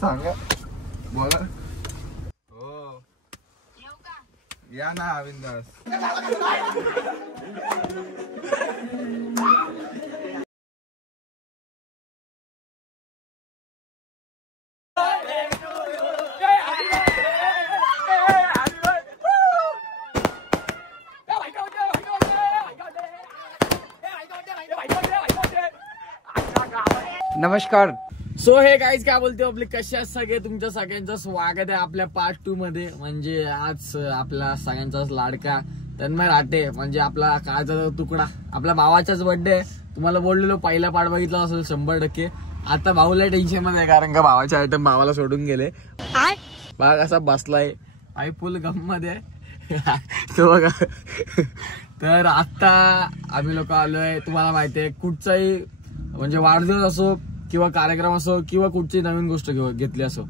सांगा बोला. हो या ना बिंदास. नमस्कार. सो हे गाईज काय बोलते आपले कसे आहेत सगळे. तुमच्या सगळ्यांचं स्वागत आहे आपल्या पार्ट 2 मध्ये. म्हणजे आज आपला सगळ्यांचाच लाडका तन्मय राटे म्हणजे आपला काळजाचा तुकडा आपल्या भावाचाच बर्थडे. तुम्हाला बोललेलो पहिला पार्ट बघितला असेल 100%. आता भाऊला टेन्शन मध्ये का भावाचे आयटम भावाला सोडून गेले. बघा कसा बसलाय आई फुल गम मध्ये तो बघा. तर आता आम्ही लोक आलोय तुम्हाला माहितीये कुठचाही म्हणजे वाढदिवस असो किंवा कार्यक्रम असो किंवा कुठची नवीन गोष्ट घेतली असो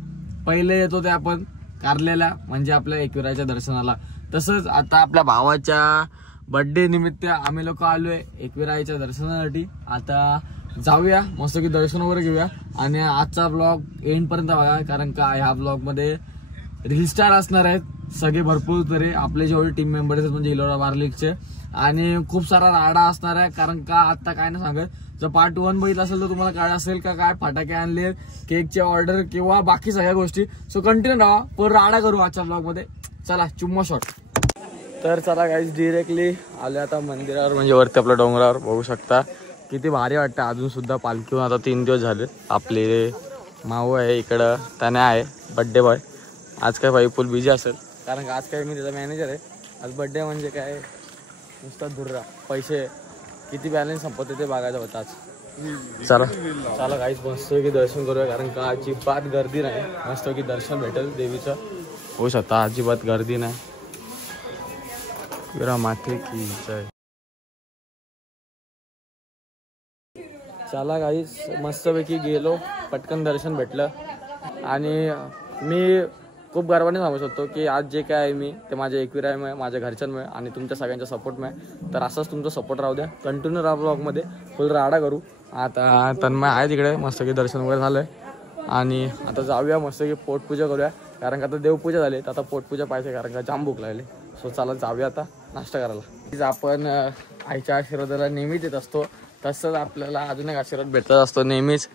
पहिले येतो ते आपण कारलेला म्हणजे आपल्या एकविराच्या दर्शनाला. तसंच आता आपल्या भावाच्या बर्थडे निमित्त आम्ही लोक आलोय एकविराच्या दर्शनासाठी. आता जाऊया मस्त की दर्शन वगैरे घेऊया आणि आजचा ब्लॉग एंड पर्यंत बघा कारण का ह्या ब्लॉग मध्ये रील स्टार असणार आहेत सगळे भरपूर तरी आपले जेवढे टीम मेंबर्स आहेत म्हणजे इलोरा बार्लिकचे आणि खूप सारा राडा असणार आहे. कारण का आता काय ना सांगत जर पार्ट 1 बघितलं असेल तर तुम्हाला काय असेल का काय फटाके आणले केकचे ऑर्डर किंवा बाकी सगळ्या गोष्टी. सो कंटिन्यू राहा पण राडा करू आजच्या ब्लॉग मध्ये. चला चुम्मा शॉट. तर चला गाईज डिरेक्टली आले आता मंदिरावर म्हणजे वरती आपल्या डोंगरावर बघू शकता किती भारी वाटतं. अजून सुद्धा पालखीहून आता 3 दिवस झाले. आपले माऊ आहे इकडं त्याने आहे बड्डे बॉय. आज काय भाई फुल बिझी असेल कारण का आज काय मी त्याचा मॅनेजर आहे. आज बड्डे म्हणजे काय नुसता धुर्रा पैसे किती बॅलन्स संपत ते बघायचं होतं आज. चला चला काहीच मस्त की दर्शन करूया कारण का अजिबात गर्दी नाही. मस्त की दर्शन भेटेल देवीचं होऊ शकता. अजिबात गर्दी नाही. विरा माथे की जय. चला काहीच मस्तपैकी गेलो पटकन दर्शन भेटलं आणि मी खूप गर्वाने सांगू शकतो की आज जे काय आहे मी ते माझ्या एकविरामुळे माझ्या घरच्यांमुळे आणि तुमच्या सगळ्यांच्या सपोर्टमुळे. तर असंच तुमचा सपोर्ट राहू द्या. कंटिन्यू राहा ब्लॉगमध्ये फुल राडा करू. आता तन्मय आहे तिकडे मस्त की दर्शन वगैरे झालंय आणि आता जाऊया मस्त की पोटपूजा करूया कारण का आता देवपूजा झाली तर आता पोटपूजा पाहिजे कारण का जाम भूक लागली. सो चला जाऊया आता नाश्ता करायला. आपण आईच्या आशीर्वादाला नेहमीच येत असतो तसंच आपल्याला अजून एक आशीर्वाद भेटत असतो नेहमीच.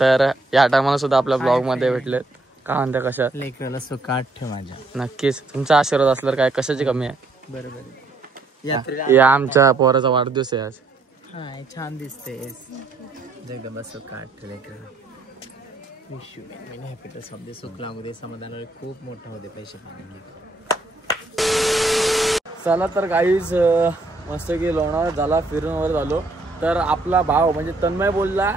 तर या टायमाला सुद्धा आपल्या ब्लॉगमध्ये भेटले. का म्हणता कशा लेकराला सुखात ठेव माझ्या. नक्कीच तुमचा आशीर्वाद असल्यावर काय कशाची कमी आहे. बरोबर. या आमच्या पोराचा वाढदिवस आहे आज. हाय छान दिसतेस. जगदंबा सुखात ठेव लेकराला. Wish you many happiness of दे. सुख लागू दे समाधान खूप मोठा होते पैसे पाणी. चला तर काहीच मस्त की लोणावळा झाला फिरून वगैरे झालो तर आपला भाव म्हणजे तन्मय बोलला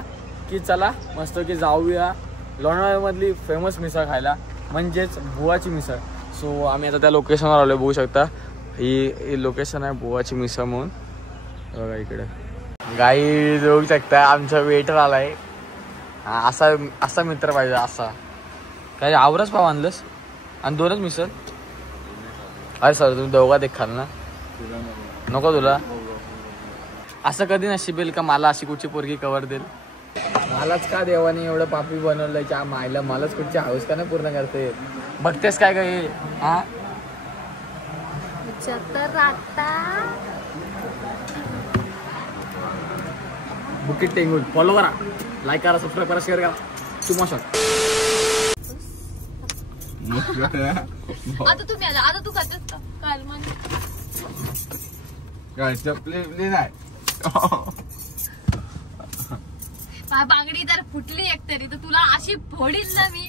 की चला मस्त की जाऊया लोणावळ्यामधली फेमस मिसळ खायला म्हणजेच बुवाची मिसळ. सो आम्ही आता त्या लोकेशनवर आलो बघू शकता. ही लोकेशन आहे बुवाची मिसळ म्हणून. बघा इकडे गाई बघू शकता आमचा वेटर आलाय. असा मित्र पाहिजे असा. काय आवरच पाव आणलंस आणि 2च मिसळ. अरे सर तुम्ही दोघात एक खाल ना नको तुला. असं कधी नशीब येईल का मला अशी कुठची पोरगी कवर देईल. मलाच का देवाने एवढं पापी बनवलंय च्या मायला. मलाच कुठची हाऊस का नाही पूर्ण करते. बघतेस काय काही हा बुकिट टेंगून फॉलो करा लाईक करा सबस्क्राईब करा शेअर करा. चुम्मा शॉट. आता तुम्ही आता तू खातेस का काल काय चपली नाही बांगडी जर फुटली एक तरी तर तुला अशी फोडील ना मी.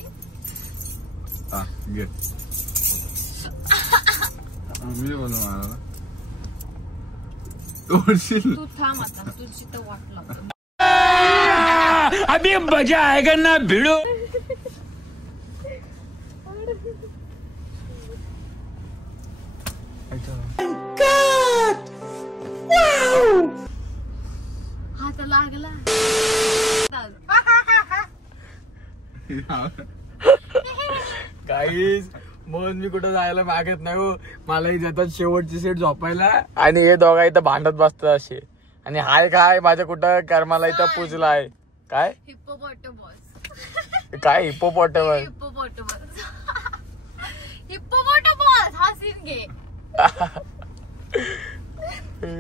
तू थांब आता तुझी तर वाट लागतो. अभी मजा आएगा ना भिड़ो. हात लागला. काहीच मग मी कुठं जायला मागत नाही हो. मलाही जातात शेवटची सीट झोपायला आणि हे दोघा इथं भांडत बसतात असे. आणि हाय काय माझ्या कुठं कर्माला इथं पुजला आहे काय हिप्पोपोटामस. काय हिप्पोपोटामस? हिप्पोपोटामस. हिप्पोपोटामस हा सीन घे.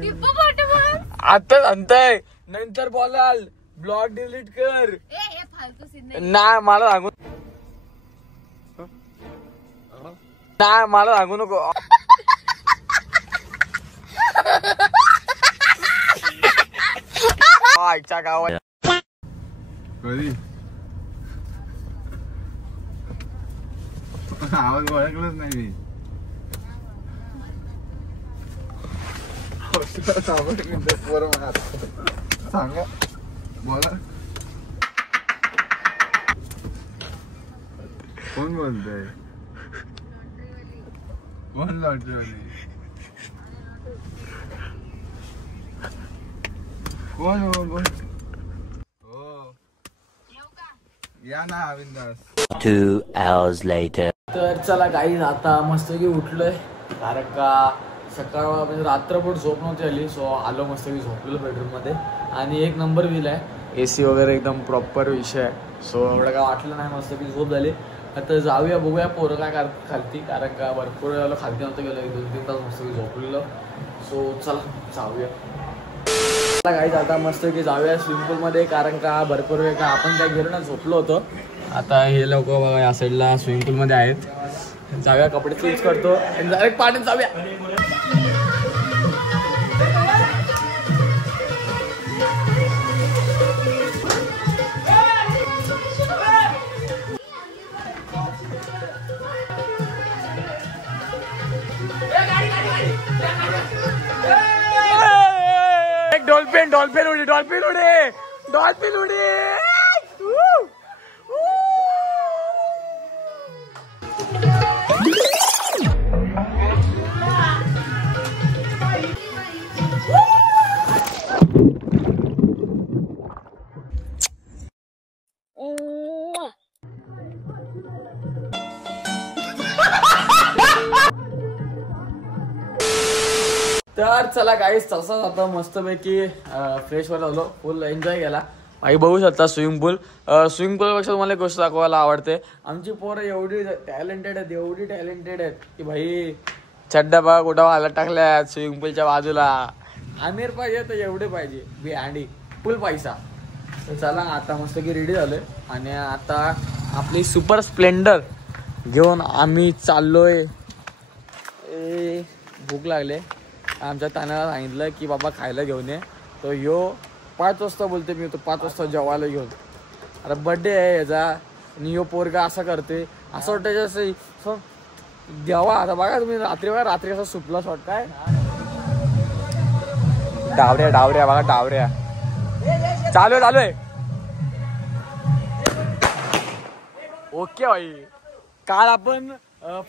हिप्पोपोटामस. आता सांगताय नंतर बोलाल. ब्लॉग डिलीट कर. हे फालतू सीन नाही. ना मला सांगू ना मला सांगू नको. आईच्या गावात कधी आवाज ओळखलंच नाही मी. सांगा बोला कोण बोलतोय? कोण लॉटरीवाली? कोण बोल? हो या ना अविंदास. 2 hours later. तर चला गाईज आता मस्त की उठलोय कारण का सकाळ म्हणजे रात्रभर झोप नव्हती आली. सो आलो मस्त की झोपलेलो बेडरूम मध्ये आणि एक नंबर व्हील आहे. AC वगैरे एकदम प्रॉपर विषय आहे. सो एवढं काय वाटलं नाही. मस्त की झोप झाली. आता जाऊया बघूया पोरं काय खालती कारण का भरपूर वेळेला खालती नव्हतं गेलं. 2-3 तास मस्त की झोपलेलो. सो चला जाऊया गाईज आता मस्त की जाऊया स्विमिंग पूल मध्ये कारण का भरपूर वेळ का आपण काय गेलो ना झोपलो होतो. आता हे लोक बघा या साईडला स्विमिंग पूल मध्ये आहेत. जाऊया कपडे चेंज करतो आणि डायरेक्ट पाण्यात जाऊया. डॉल्फिन डॉल्फिन उडी डॉल्फिन उडी डॉल्फिन उडी. तर चला गाईस तसाच आता मस्तपैकी फ्रेश व्हायला झालो. फुल एन्जॉय केला. आई बघू शकता स्विमिंग पूल. स्विमिंग पूलपेक्षा मला एक गोष्ट दाखवायला आवडते. आमची पोरं एवढी टॅलेंटेड आहेत की भाई चड्डा बघा कुठं व्हायला टाकल्यात स्विमिंग पूलच्या बाजूला. आमिर पाहिजे तर एवढे पाहिजे बिहांडी फुल पैसा. तर चला आता मस्त की रेडी झालोय आणि आता आपली सुपर स्प्लेंडर घेऊन आम्ही चाललोय. भूक लागले. आमच्या तानाला सांगितलं की बाबा खायला घेऊन ये. तो यो 5 वाजता बोलते मी तो 5 वाजता जेवायला घेऊन. अरे बर्थडे आहे याचा आणि यो पोरगा असं करते असं वाटतं असं द्यावा. आता बघा तुम्ही रात्री असं सुपला शॉट काय डावऱ्या बघा डावऱ्या चालू आहे. ओके भाई. काल आपण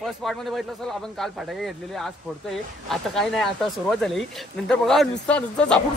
फर्स्ट पार्ट मध्ये बघितलं असेल आपण काल फटाके घेतलेले आज फोडतोय. आता काही नाही आता सुरुवात झाली. नंतर बघा नुसतं झापून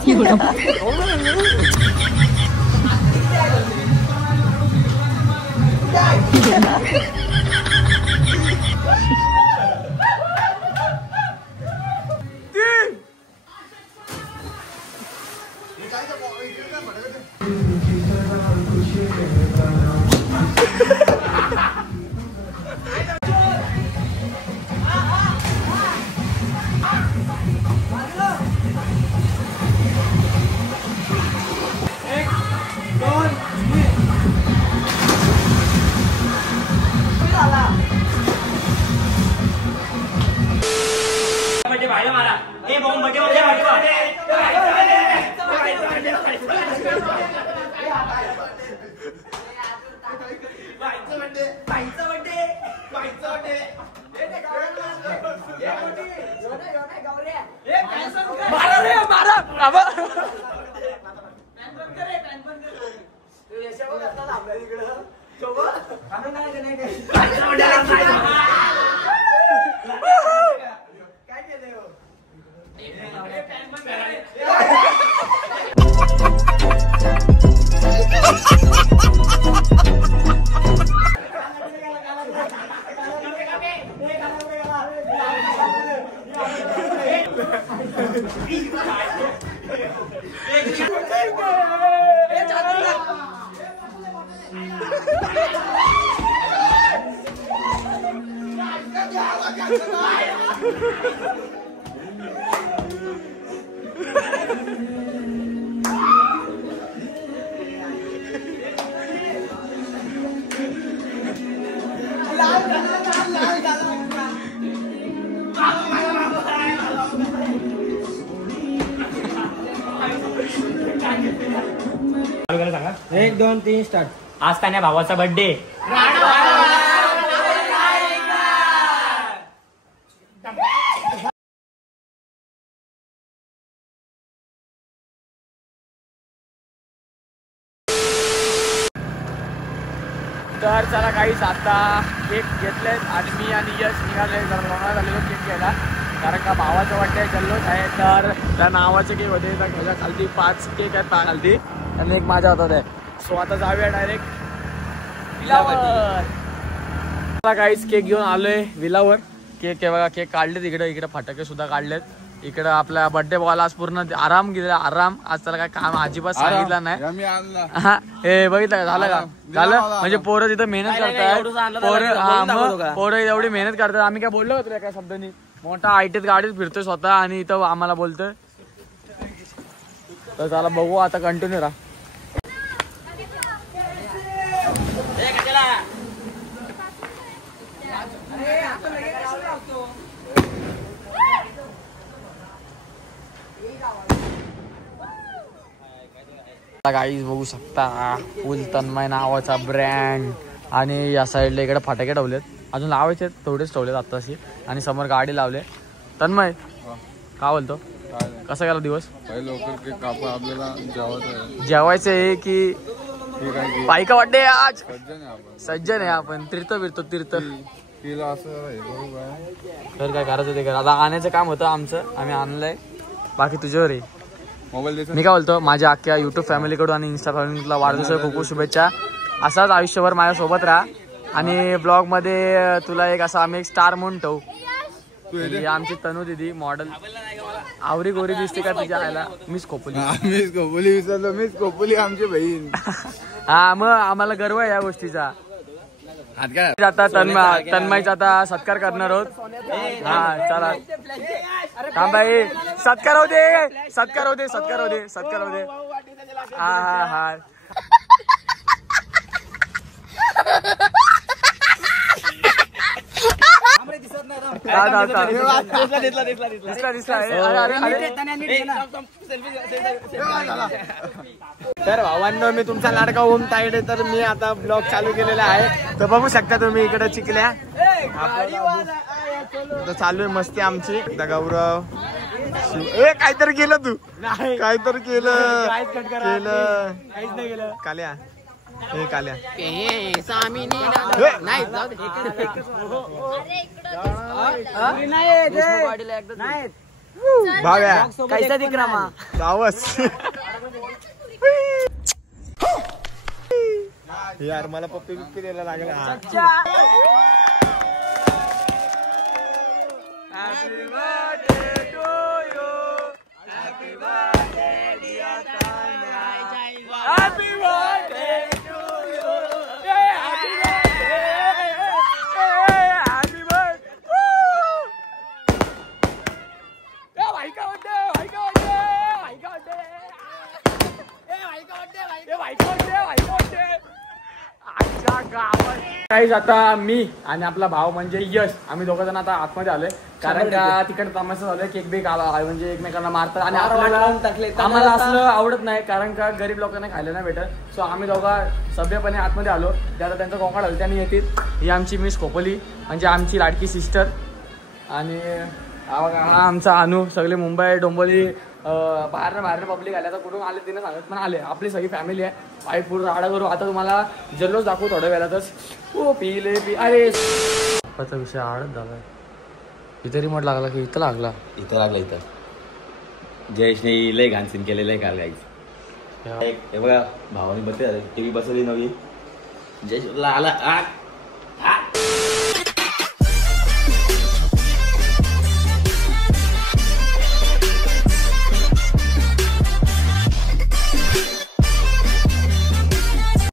1 2 3 स्टार्ट. आज त्याने भावाचा बर्थडे. तर चला काहीच आता केक घेतलेत आणि मी आणि यश निघाले जरा लोणावळा झालेलो केक घ्यायला, कारण का भावाचं वाटतं जल्लोष आहे. तर त्या नावाचे केक होते, तर ह्याच्या खालती 5 केक आहेत खालती आणि एक माझ्या हातात आहे. सो आता जाऊया डायरेक्ट विलावर. काहीच केक घेऊन आलोय विलावर. केक आहे बघा, केक काढलेत इकडे फटाके सुद्धा काढलेत. इकडं आपला बर्थडे बॉल आज पूर्ण आराम गेला, आराम. आज त्याला काय काम अजिबात सांगितलं नाही. हे बघितलं झालं का? झालं म्हणजे पोरं तिथं मेहनत करतात, पोरं एवढी मेहनत करतात. आम्ही काय बोललो होतो काय शब्दांनी, मोठा आयटीत गाडीत फिरतोय स्वतः आणि इथं आम्हाला बोलतोय. तर चला बघू आता, कंटिन्यू राहा. गाईज बघू शकता फुल तन्मय नावाचा ब्रँड आणि या साईडला इकडे फटाके ठेवलेत, अजून लावायचे थोडेच ठेवलेत आत्ताशी. आणि समोर गाडी लावले. तन्मय काय बोलतो, कसा गेला दिवस? आपल्याला जेवायचं आहे की बाईका वाटते आज? सज्जन आहे आपण, तीर्थ फिरतो तीर्थ. तर काय करायचं ते करा. आता आणायचं काम होतं आमचं, आम्ही आणलंय, बाकी तुझ्यावर आहे. मी काय बोलतो, माझ्या अख्ख्या युट्यूब फॅमिलीकडून आणि इन्स्टा फॅमिलीला वाढदिवसाच्या खूप खूप शुभेच्छा. असाच आयुष्यभर माझ्यासोबत राहा आणि ब्लॉग मध्ये तुला एक असा आम्ही एक स्टार म्हणून ठेवू. आमची तनू दिदी मॉडेल आवरी गोरी दिसते का तुझ्या आयला? मिस खोपोली विसरलो, मिस खोपोली आमची बहीण. हा मग आम्हाला गर्व आहे या गोष्टीचा. आता तन्मयचा आता सत्कार करणार आहोत. हा चला थांब बाई, सत्कार होऊ दे, सत्कार होऊ दे, सत्कार होऊ दे, सत्कार होऊ दे. हा हा हा तर भावांनो, मी तुमचा लाडका ओम तायडे. तर मी आता ब्लॉग चालू केलेला आहे, तर बघू शकता तुम्ही इकडे चिकल्या चालू आहे मस्ती आमची. गौरव काहीतरी केलं, तू काहीतरी केलं काहीच नाही केलं. काल्या हे काल्या भाव्या कैसा दिख रहा गावस. यार मला पप्पी बिप्पी द्यायला लागला. Happy birthday to you. Happy birthday dear Tanmay. Happy birthday to you. Happy birthday. Happy birthday. भाई का बर्थडे, भाई का बर्थडे, भाई का बर्थडे. भाई का बर्थडे, भाई का बर्थडे, भाई का बर्थडे. आजच्या गावात काही आता मी आणि आपला भाव म्हणजे यश, आम्ही दोघं जण आता आतमध्ये आलोय, कारण का तिकडे तमाशा झालोय. केक बेक आला म्हणजे एकमेकांना मारतात आणि आम्हाला असलं आवडत नाही, कारण का गरीब लोकांना खायला नाही भेटत. सो आम्ही दोघं सभ्यपणे आतमध्ये आलो. त्याला त्यांचा कोकाड आलो, त्यांनी येतील. ही आमची मिस खोपोली म्हणजे आमची लाडकी सिस्टर. आणि हा आमचा अनु. सगळे मुंबई डोंबिवली बाहेर पब्लिक आले. आता कुठून आले तिने सांगत पण आले. आपली सगळी फॅमिली आहे. पाय पूर्ण राडा करू. आता तुम्हाला जल्लोष दाखवू थोड्या वेळातच. ओ पिले पी. अरे त्याचा विषय आडत झालाय. इथे रिमोट लागला की इथं लागला, इथं लागला. इथं जयेशने लय घाण सीन केलेलं आहे काल गाईच. हे बघा भावाने बसले टीव्ही बसवली नवी. जयेश आला